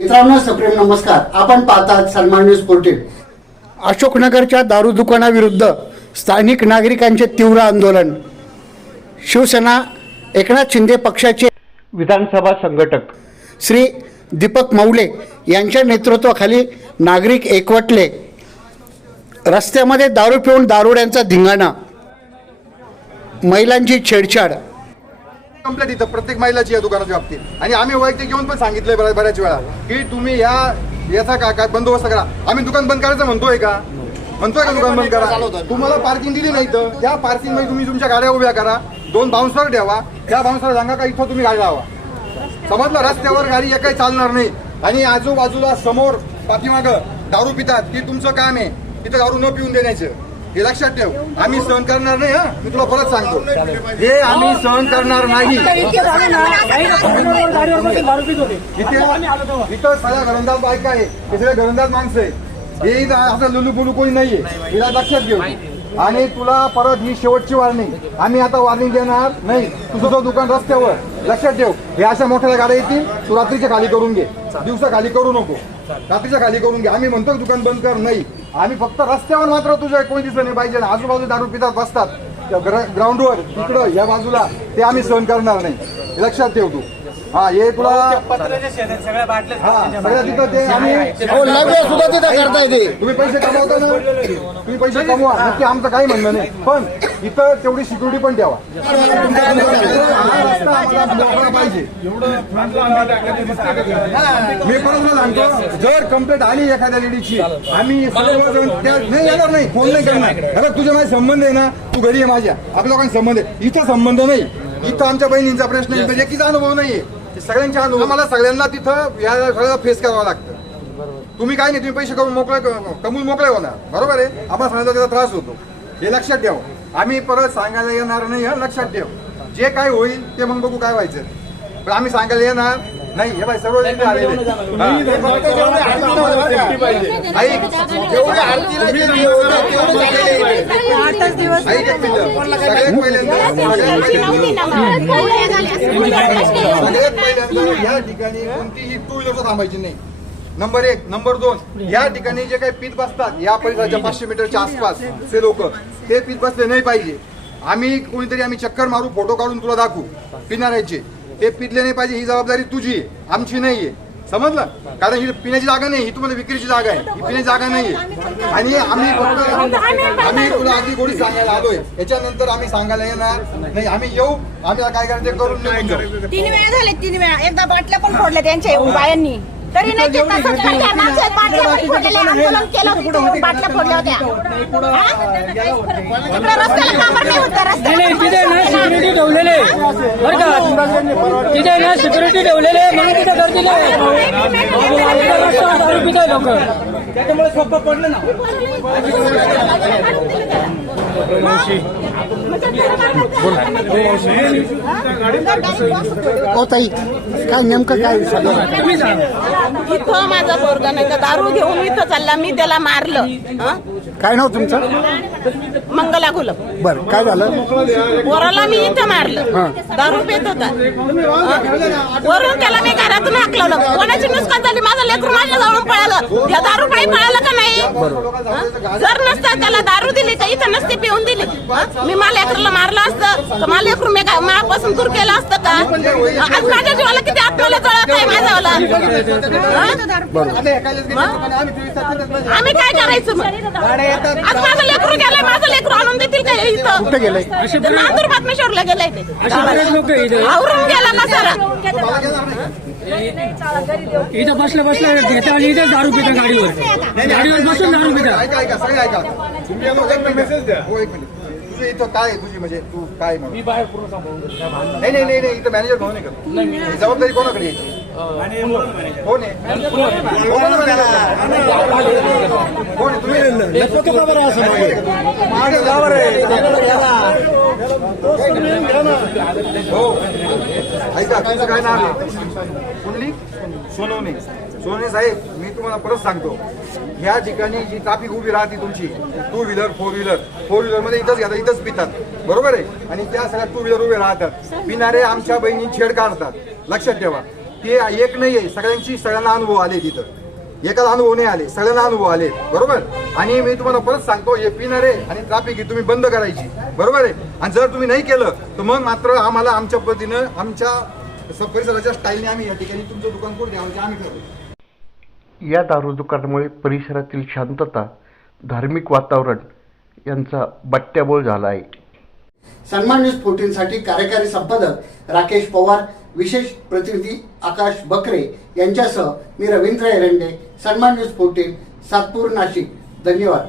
मित्रांनो सप्रेम नमस्कार. आपण पाहतात सन्मान न्यूज फोर्टीन अशोकनगरच्या दारू दुकानाविरुद्ध स्थानिक नागरिकांचे तीव्र आंदोलन. शिवसेना एकनाथ शिंदे पक्षाचे विधानसभा संघटक. श्री दीपक मौले यांच्या नेतृत्वाखाली नागरिक एकवटले. रस्त्यामध्ये दारू पिऊन दारुड्यांचा धिंगाणा. महिलांची छेडछाड. कंप्लेंट इथं प्रत्येक महिलाची या दुकानाच्या बाबतीत. आणि आम्ही वैयक्तिक घेऊन पण सांगितलंय बऱ्याच बऱ्याच वेळा की तुम्ही या याचा काय काय बंदोबस्त करा. आम्ही दुकान बंद करायचं म्हणतोय का? म्हणतोय का दुकान बंद करा? तुम्हाला पार्किंग दिली नाही तर त्या पार्किंगमध्ये तुम्ही तुमच्या गाड्या उभ्या करा. दोन बाउन्सर ठेवा. त्या बाउन्सर सांगा का इथं तुम्ही गाडी लावा. समजलं? रस्त्यावर गाडी एकही चालणार नाही. आणि आजूबाजूला समोर पाठीमाग दारू पितात. ती तुमचं काम आहे. तिथं दारू न पिऊन देण्याचं. हे लक्षात ठेव. आम्ही सहन करणार नाही हा. मी तुला परत सांगतो. हे आम्ही सहन करणार नाही. इथे इथं सगळ्या घरंदाज बायका आहे. हे सगळे घरंदाज माणसं आहे. हे इथं असं लुलू बुलू कोणी नाहीये. हिला लक्षात घेऊ. आणि तुला परत ही शेवटची वॉर्निंग आम्ही आता वॉर्निंग देणार नाही. तू तुझं दुकान रस्त्यावर लक्षात ठेव. हे अशा मोठ्या गाड्या येतील. तू रात्रीच्या खाली करून घे. दिवसा खाली करू नको. रात्रीच्या खाली करून घे. आम्ही म्हणतो दुकान बंद कर नाही. आम्ही फक्त रस्त्यावर मात्र तुझ्या कोणी दिसलं नाही पाहिजे आणि आजूबाजू दारू पितात बसतात. ग्राउंडवर तिकडं या बाजूला ते आम्ही सहन करणार नाही. लक्षात ठेव तू. हा हे तुला पत्र्याच्या शेतात सगळ्या बाटल्या हा सगळ्या तिथं ते आम्ही सुद्धा तिथं करता येते तुम्ही पैसे कमवता ना तुम्ही पैसे कमवा. नक्की आमचं काही म्हणणं नाही. पण इथं तेवढी सिक्युरिटी पण ठेवा. रस्ता आम्हाला मोकळा पाहिजे. मी परत सांगतो जर कंप्लेंट आली एखाद्या लेडीची आम्ही सर्वजण त्या नाही येणार नाही फोन नाही करणार. अरे तुझे माझे संबंध आहे ना तू घरी आहे माझ्या. आपल्या लोकांचे संबंध आहे. इथं संबंध नाही. इथं आमच्या बहिणींचा प्रश्न आहे. इथं एकीचा अनुभव नाहीये. सगळ्यांच्या अनुभव मला सगळ्यांना तिथं या सगळ्याला फेस करावं लागतं तुम्ही काय नाही तुम्ही पैसे कमवून मोकळे कमवून मोकळे होणार बरोबर आहे आम्हाला सांगायचा त्याचा त्रास होतो हे लक्षात ठेव आम्ही परत सांगायला येणार नाही हं, लक्षात ठेव जे काय होईल ते मग बघू काय व्हायचं पण आम्ही सांगायला येणार नाही हे बाई सर्व हा. हे. सगळ्यात पहिल्यांदा या ठिकाणी कोणतीही टू व्हीलर थांबायची नाही. नंबर एक नंबर दोन या ठिकाणी जे काही पीत बसतात या परिसराच्या पाचशे मीटरच्या आसपास ते लोक ते पीत बसले नाही पाहिजे. आम्ही कोणीतरी आम्ही चक्कर मारू फोटो काढून तुला दाखवू. पिणाऱ्याचे ते पितले नाही पाहिजे ही जबाबदारी तुझी आहे, आमची नाहीये. समजलं? कारण ही पिण्याची जागा नाही ही तुम्हाला विक्रीची जागा आहे. ही पिण्याची जागा नाहीये आणि आम्ही फक्त आम्ही तुला आधी गोडी सांगायला आलोय. याच्यानंतर आम्ही सांगायला येणार नाही. आम्ही येऊ आम्ही काय करायचं ते करून तीन वेळा झाले तीन वेळा. एकदा बाटल्या पण फोडल्या त्यांच्या बायांनी. तरी नाही ते तसंच करते. मागच्या बाटल्या पण फोडलेल्या आंदोलन केलं होतं तिथे येऊन बाटल्या फोडल्या होत्या? तिकडे रस्त्याला कामर नाही होत नाही नाही, ना सिक्युरिटी ठेवलेले बरं का? तिथे ना सिक्युरिटी ठेवलेले म्हणून तिथे गर्दी नाही. दारू लोक. त्याच्यामुळे सोपं पडलं ना. हो ताई काय नेमकं काय? झालं इथं माझा पोरगा नाही का दारू घेऊन इथं चालला. मी त्याला मारलं हं? काय नाव तुमचं? मंगला गुलाब. बरं काय झालं? पोराला मी इथं मारलं. दारू पेत होता? वरून त्याला मी घरातून हाकलवलं. कोणाची नुकसान झाली? माझं लेकरू माझ्या जवळून पळालं. या दारू पायी पळालं का नाही? जर नसतं त्याला दारू दिली तर इथं नसते? मी माझ्या लेकराला मारलं असतं. तर माझ्या लेकरू मी काय मापासून दूर केलं असतं का? आज माझ्या जीवाला किती आत्माला जळत आहे माझ्यावाला हं? आम्ही काय करायचं मग? आज माझं लेकरू गेलंय माझं लेकरू आणून देतील का हे इथं? कुठे गेलंय? नांदूर बातमीश्वरला गेलंय ते. असे बरेच लोक इथे आवरून गेला का सारा. इथं बसल्या बसल्या घेता आणि इथे दारू पिता गाडीवर. गाडीवर बसून दारू पिता. ऐका ऐका सगळे ऐका. तुम्ही एक मेसेज द्या हो एक मिनिट. तुझे इथं काय आहे? तुझी म्हणजे तू काय म्हणून? मी बाहेर पूर्ण नाही नाही नाही नाही इथं मॅनेजर म्हणून नाही का? ही जबाबदारी कोणाकडे यायची? कोण? आहे? कोण आहे तुम्ही? हो. ऐका तुमचं काय नाव आहे? कुंडली सोनवणे. सोने साहेब मी तुम्हाला परत सांगतो. ह्या ठिकाणी जी ट्राफिक उभी राहते तुमची two wheeler four wheeler four व्हीलरमध्ये इथंच घेतात इथंच पितात. बरोबर आहे? आणि त्या सगळ्या टू व्हीलर उभे राहतात. पिणारे आमच्या बहिणी छेड काढतात. लक्षात ठेवा. ते एक नाही आहे सगळ्यांची सगळ्यांना अनुभव आले तिथं. एकाला अनुभव नाही आले सगळ्यांना अनुभव आले. बरोबर? आणि मी तुम्हाला परत सांगतो हे पिणारे आणि ट्राफिक ही तुम्ही बंद करायची. बरोबर आहे? आणि जर तुम्ही नाही केलं तर मग मात्र आम्हाला आमच्या पद्धतीनं आमच्या परिसराच्या स्टाईलने आम्ही या ठिकाणी तुमचं दुकान कोण द्यावं आम्ही करतो या दारू दुकानामुळे परिसरातील शांतता धार्मिक वातावरण यांचा बट्ट्याबोळ झाला आहे. सन्मान न्यूज फोर्टीनसाठी कार्यकारी संपादक राकेश पवार विशेष प्रतिनिधी आकाश बकरे यांच्यासह मी रवींद्र एरंडे सन्मान न्यूज फोर्टीन सातपूर नाशिक. धन्यवाद.